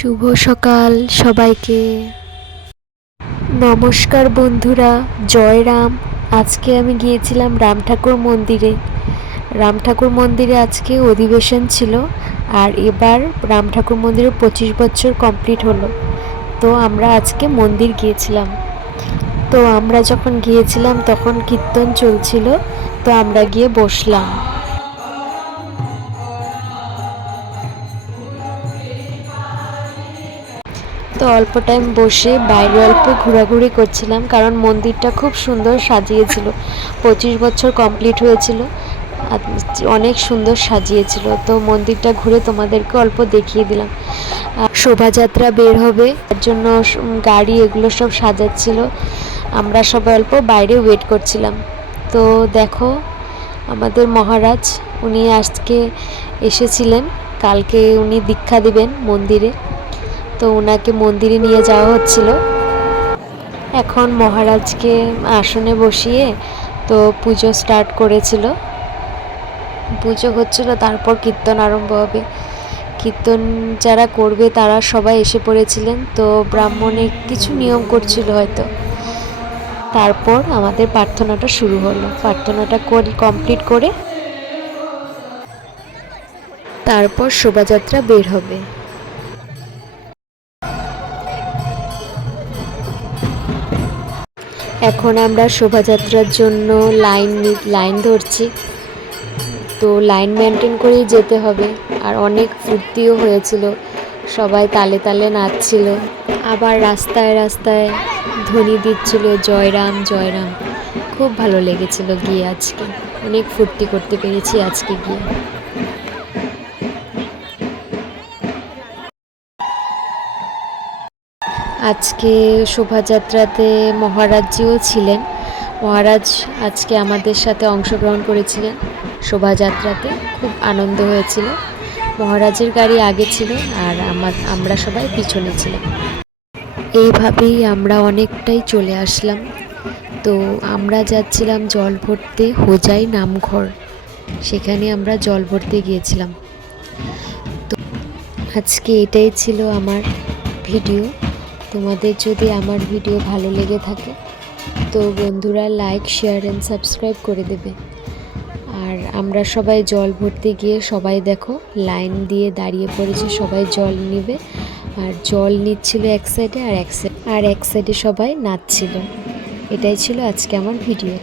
শুভ সকাল সবাইকে। নমস্কার বন্ধুরা, জয় রাম। আজকে আমি গিয়েছিলাম রাম ঠাকুর মন্দিরে। রাম ঠাকুর মন্দিরে আজকে অধিবেশন ছিল, আর এবার রাম ঠাকুর মন্দিরে 25 বছর কমপ্লিট হলো। তো আমরা আজকে মন্দির গিয়েছিলাম। তো আমরা যখন গিয়েছিলাম তখন কীর্তন চলছিল, তো আমরা গিয়ে বসলাম। তো অল্প টাইম বসে বাইরে অল্প ঘোরাঘুরি করছিলাম, কারণ মন্দিরটা খুব সুন্দর সাজিয়েছিল। 25 বছর কমপ্লিট হয়েছিল, অনেক সুন্দর সাজিয়েছিল। তো মন্দিরটা ঘুরে তোমাদেরকে অল্প দেখিয়ে দিলাম। শোভাযাত্রা বের হবে, তার জন্য গাড়ি এগুলো সব সাজাচ্ছিল। আমরা সবাই অল্প বাইরে ওয়েট করছিলাম। তো দেখো, আমাদের মহারাজ উনি আজকে এসেছিলেন, কালকে উনি দীক্ষা দিবেন মন্দিরে। তো ওনাকে মন্দিরে নিয়ে যাওয়া হচ্ছিল। এখন মহারাজকে আসনে বসিয়ে তো পুজো স্টার্ট করেছিল, পুজো হচ্ছিল, তারপর কীর্তন আরম্ভ হবে। কীর্তন যারা করবে তারা সবাই এসে পড়েছিলেন। তো ব্রাহ্মণে কিছু নিয়ম করছিল হয়তো। তারপর আমাদের প্রার্থনাটা শুরু হলো। প্রার্থনাটা কমপ্লিট করে তারপর শোভাযাত্রা বের হবে। এখন আমরা শোভাযাত্রার জন্য লাইন ধরছি। তো লাইন মেনটেন করেই যেতে হবে। আর অনেক ফুর্তিও হয়েছিল, সবাই তালে তালে নাচছিল, আবার রাস্তায় রাস্তায় ধ্বনি দিচ্ছিল জয় রাম জয় রাম। খুব ভালো লেগেছিল গিয়ে। আজকে অনেক ফুর্তি করতে পেরেছি আজকে গিয়ে। আজকে শোভাযাত্রাতে মহারাজজিও ছিলেন। মহারাজ আজকে আমাদের সাথে অংশগ্রহণ করেছিলেন শোভাযাত্রাতে। খুব আনন্দ হয়েছিল। মহারাজের গাড়ি আগে ছিল আর আমরা সবাই পিছনে ছিলাম। এইভাবেই আমরা অনেকটাই চলে আসলাম। তো আমরা যাচ্ছিলাম জল ভরতে হোজাই নামঘর, সেখানে আমরা জল ভরতে গিয়েছিলাম। তো আজকে এটাই ছিল আমার ভিডিও। তোমাদের যদি আমার ভিডিও ভালো লেগে থাকে তো বন্ধুরা লাইক, শেয়ার অ্যান্ড সাবস্ক্রাইব করে দেবে। আর আমরা সবাই জল ভরতে গিয়ে সবাই দেখো লাইন দিয়ে দাঁড়িয়ে পড়েছে, সবাই জল নেবে। আর জল নিচ্ছিল এক সাইডে, আর এক সাইডে সবাই নাচছিল। এটাই ছিল আজকে আমার ভিডিও।